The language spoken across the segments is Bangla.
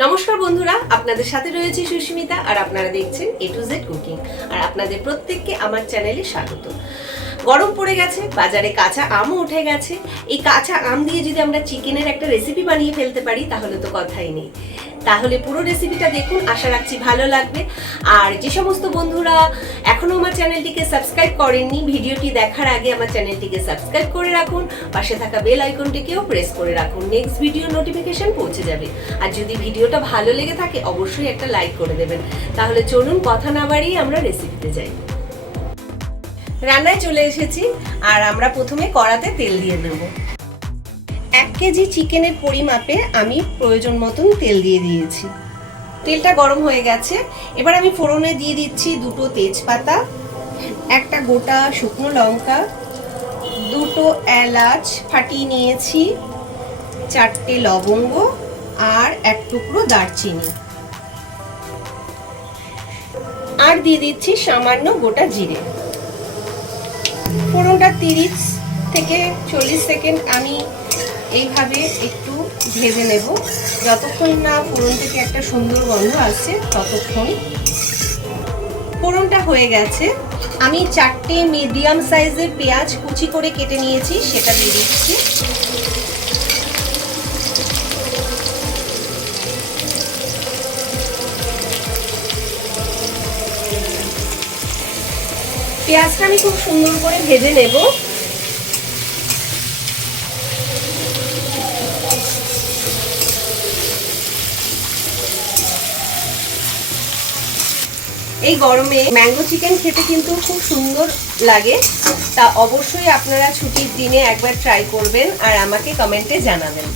নমস্কার বন্ধুরা, আপনাদের সাথে রয়েছে সুস্মিতা আর আপনারা দেখছেন A to Z কুকিং। আর আপনাদের প্রত্যেককে আমার চ্যানেলে স্বাগত। গরম পড়ে গেছে, বাজারে কাঁচা আমও উঠে গেছে। এই কাঁচা আম দিয়ে যদি আমরা চিকেনের একটা রেসিপি বানিয়ে ফেলতে পারি তাহলে তো কথাই নেই। তাহলে পুরো রেসিপিটা দেখুন, আশা রাখছি ভালো লাগবে। আর যে সমস্ত বন্ধুরা এখনো আমার চ্যানেলটিকে সাবস্ক্রাইব করেননি, ভিডিওটি দেখার আগে আমার চ্যানেলটিকে সাবস্ক্রাইব করে রাখুন, পাশে থাকা বেল আইকনটিকেও প্রেস করে রাখুন, নেক্সট ভিডিও নোটিফিকেশন পৌঁছে যাবে। আর যদি ভিডিওটা ভালো লেগে থাকে অবশ্যই একটা লাইক করে দেবেন। তাহলে চলুন কথা না বাড়িয়ে আমরা রেসিপিতে যাই। রান্নায় চলে এসেছি আর আমরা প্রথমে কড়াতে তেল দিয়ে দেব। 1 কেজি চিকেনের পরিমাপে আমি প্রয়োজন মতন তেল দিয়ে দিয়েছি। তেলটা গরম হয়ে গেছে, এবার আমি ফোড়নে দিয়ে দিচ্ছি 2টো তেজপাতা, একটা গোটা শুকনো লঙ্কা, 2টো এলাচ ফাটিয়ে নিয়েছি, 4টে লবঙ্গ আর 1 টুকরো দারচিনি, আর দিয়ে দিচ্ছি সামান্য গোটা জিরে। ফোড়নটা 30 থেকে 40 সেকেন্ড আমি এইভাবে একটু ভেজে নেব, যতক্ষণ না ফোড়ন থেকে একটা সুন্দর গন্ধ আসছে ততক্ষণ। ফোড়নটা হয়ে গেছে, আমি 4টে মিডিয়াম সাইজের পেঁয়াজ কুচি করে কেটে নিয়েছি, সেটা দিয়ে দিচ্ছি। পেঁয়াজটা আমি খুব সুন্দর করে ভেজে নেব। এই গরমে ম্যাঙ্গো চিকেন খেতে কিন্তু খুব সুন্দর লাগে, তা অবশ্যই আপনারা ছুটির দিনে একবার ট্রাই করবেন আর আমাকে কমেন্টে জানাবেন।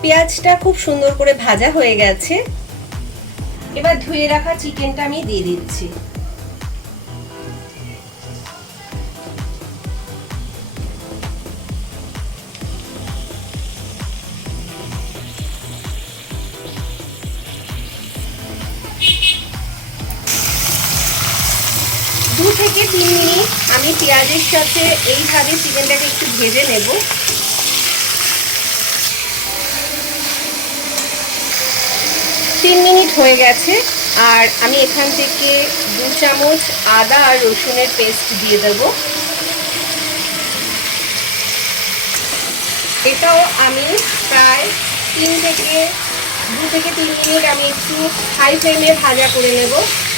পেঁয়াজটা খুব সুন্দর করে ভাজা হয়ে গেছে, এবার ধুয়ে রাখা চিকেনটা আমি দিয়ে দিচ্ছি। দু থেকে 3 মিনিট আমি পেঁয়াজের সাথে এইভাবে চিকেনটাকে একটু ভেজে নেব। 3 মিনিট হয়ে গেছে, আর আমি এখান থেকে 2 চামচ আদা আর রসুনের পেস্ট দিয়ে দেব। এটাও আমি প্রায় 2 থেকে 3 মিনিট আমি একটু হাই ফ্লেমে ভাজা করে নেব,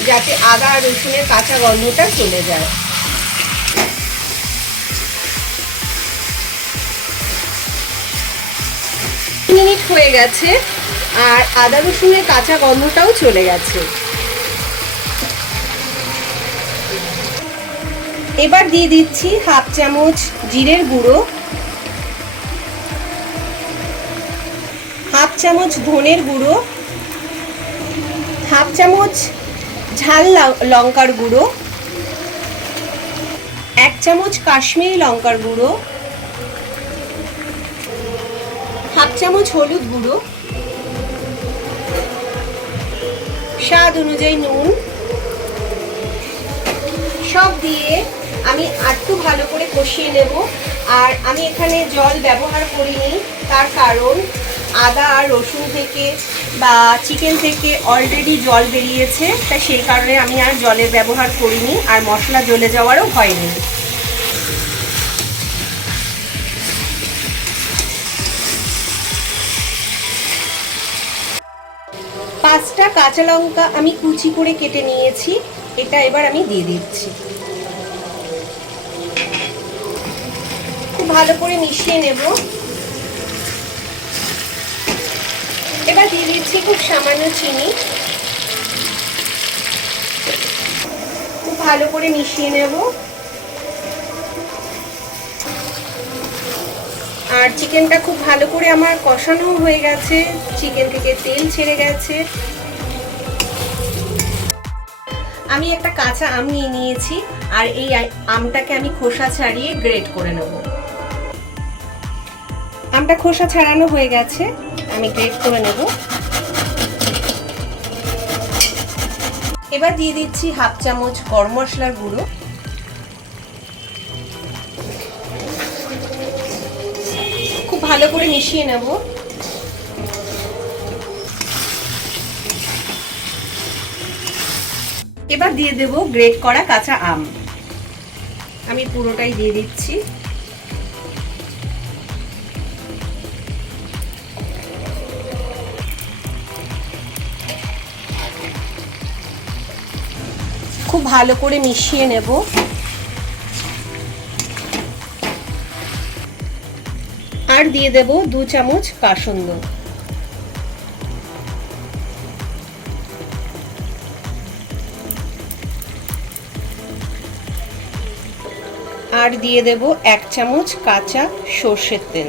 যাতে আদা আর রসুনের কাঁচা গন্ধটা চলে যায়। মিনিট হয়ে গেছে আর আদা রসুনের কাঁচা গন্ধটাও চলে গেছে। এবার দিয়ে দিচ্ছি 1/2 চামচ জিরের গুঁড়ো, 1/2 চামচ ধনের গুঁড়ো, 1/2 চামচ ঝাল লঙ্কার গুঁড়ো, 1 চামচ কাশ্মীরি লঙ্কার গুঁড়ো, 1/2 চামচ হলুদ গুঁড়ো, স্বাদ অনুযায়ী নুন, সব দিয়ে আমি একটু ভালো করে কষিয়ে নেব। আর আমি এখানে জল ব্যবহার করিনি, তার কারণ আদা আর রসুন থেকে বা চিকেন থেকে অলরেডি জল বেরিয়েছে, তাই সেই কারণে আমি আর জলের ব্যবহার করিনি, আর মশলা জ্বলে যাওয়ারও ভয় নেই। পাঁচটা কাঁচা লঙ্কা আমি কুচি করে কেটে নিয়েছি, এটা এবার আমি দিয়ে দিচ্ছি। খুব ভালো করে মিশিয়ে নেব। এবার দিয়ে দিচ্ছি খুব সামান্য চিনি, খুব ভালো করে মিশিয়ে নেব। আর চিকেনটা খুব ভালো করে আমার কষানো হয়ে গেছে, চিকেন থেকে তেল ছেড়ে গেছে। আমি একটা কাঁচা আম নিয়ে নিয়েছি, আর এই আমটাকে আমি খোসা ছাড়িয়ে গ্রেট করে নেব। আমটা খোসা ছাড়ানো হয়ে গেছে, আমি গ্রেট করে নেব। এবার দিয়ে দিচ্ছি 1/2 চামচ গরম মশলার গুঁড়ো, ভালো করে মিশিয়ে নেব। এবার দিয়ে দেব গ্রেট করা কাঁচা আম। আমি পুরোটাই দিয়ে দিচ্ছি। খুব ভালো করে মিশিয়ে নেব। আর দিয়ে দেব 2 চামচ কাসুন্দ। আর দিয়ে দেব 1 চামচ কাঁচা সর্ষের তেল।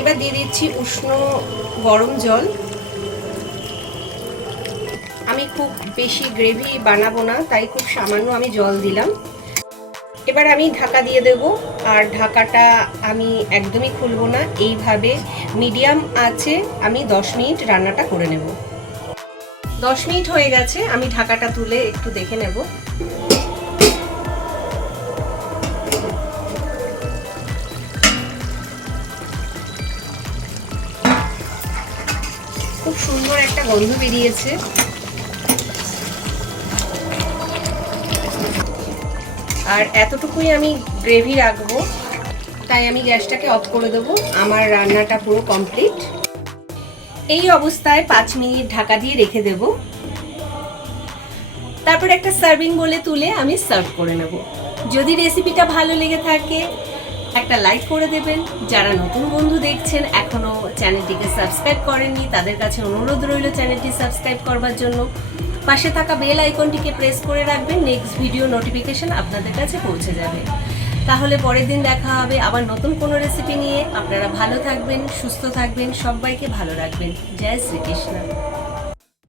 এবার দিয়ে দিচ্ছি উষ্ণ গরম জল। আমি খুব বেশি গ্রেভি বানাবো না, তাই খুব সামান্য আমি জল দিলাম। এবার আমি ঢাকা দিয়ে দেব। আর ঢাকাটা আমি একদমই খুলবো না, এইভাবে মিডিয়াম আঁচে আমি 10 মিনিট রান্নাটা করে নেব। 10 মিনিট হয়ে গেছে, আমি ঢাকাটা তুলে একটু দেখে নেব। খুব সুন্দর একটা গন্ধ বেরিয়েছে। আর এতটুকুই আমি গ্রেভি রাখবো, তাই আমি গ্যাসটাকে অফ করে দেবো। আমার রান্নাটা পুরো কমপ্লিট। এই অবস্থায় 5 মিনিট ঢাকা দিয়ে রেখে দেব। তারপর একটা সার্ভিং বলে তুলে আমি সার্ভ করে নেব। যদি রেসিপিটা ভালো লেগে থাকে একটা লাইক করে দেবেন। যারা নতুন বন্ধু দেখছেন এখনো চ্যানেলটিকে সাবস্ক্রাইব করেননি, তাদের কাছে অনুরোধ রইল চ্যানেলটি সাবস্ক্রাইব করবার জন্য। পাশে থাকা বেল আইকনটিকে প্রেস করে রাখবেন, নেক্সট ভিডিও নোটিফিকেশন আপনাদের কাছে পৌঁছে যাবে। তাহলে পরের দিন দেখা হবে আবার নতুন কোনো রেসিপি নিয়ে। আপনারা ভালো থাকবেন, সুস্থ থাকবেন, সবাইকে ভালো রাখবেন। জয় শ্রীকৃষ্ণ।